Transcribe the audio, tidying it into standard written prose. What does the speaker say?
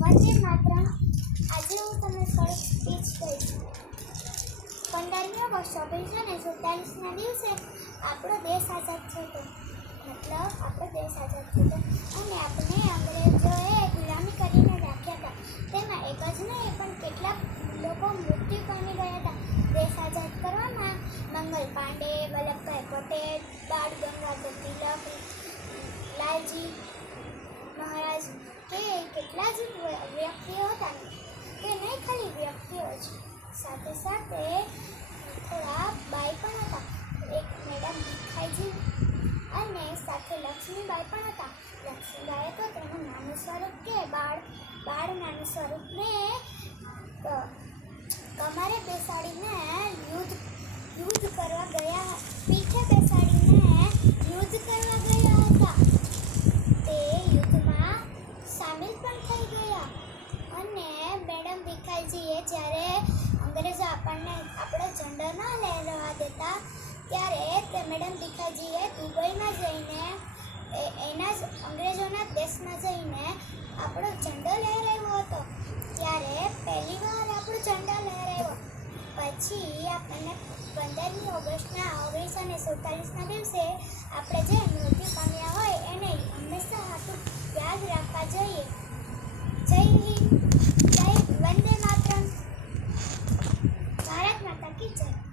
વંદે માતરમ. આજે હું તમને થોડીક સ્પીચ કહીશ. 15મી ઓગસ્ટ 1947ના દિવસે આપણો દેશ આઝાદ થયો. મતલબ આપણો દેશ આઝાદ થયો અને આપણે અંગ્રેજોએ ગુલામી કરીને રાખ્યા હતા. તેમાં એક જ નહીં પણ કેટલાક લોકો મૃત્યુ પામી ગયા હતા. દેશ આઝાદ કરવામાં મંગલ પાંડે, વલ્લભભાઈ પટેલ, બાળ ગંગાધર તિલક, લાલજી મહારાજ કે કેટલા જ વ્યક્તિઓ હતા. તે નહીં ખાલી વ્યક્તિઓ જ, સાથે સાથે થોડા બાઈ પણ હતા. એક મેડમ ભીખાઈજી અને સાથે લક્ષ્મીબાઈ પણ હતા. લક્ષ્મીબાઈએ તો તેનું નાનું સ્વરૂપ કે બાળ નાનું સ્વરૂપને કમરે બેસાડીને યુદ્ધ કરવા ગયા, પીઠે બેસાડીને યુદ્ધ કરવા ગયા હતા. તે યુદ્ધમાં સામેલ પણ થઈ ગયા. અને મેડમ ભીખાઈજીએ જ્યારે અંગ્રેજો આપણને આપણો ઝંડો ન લહેરાવા દેતા ત્યારે તે મેડમ ભીખાઈજીએ દુબઈમાં જઈને એના જ અંગ્રેજોના દેશમાં જઈને આપણો ઝંડો લહેરાવ્યો હતો. ત્યારે પહેલી વાર આપણો ઝંડો લહેરાવ્યો. પછી આપણને 15મી ઓગસ્ટના 1947ના દિવસે આપણે જે મૃત્યુ પામ્યા હોય એને હંમેશા યાદ રાખવા જોઈએ. જય હિન્દ.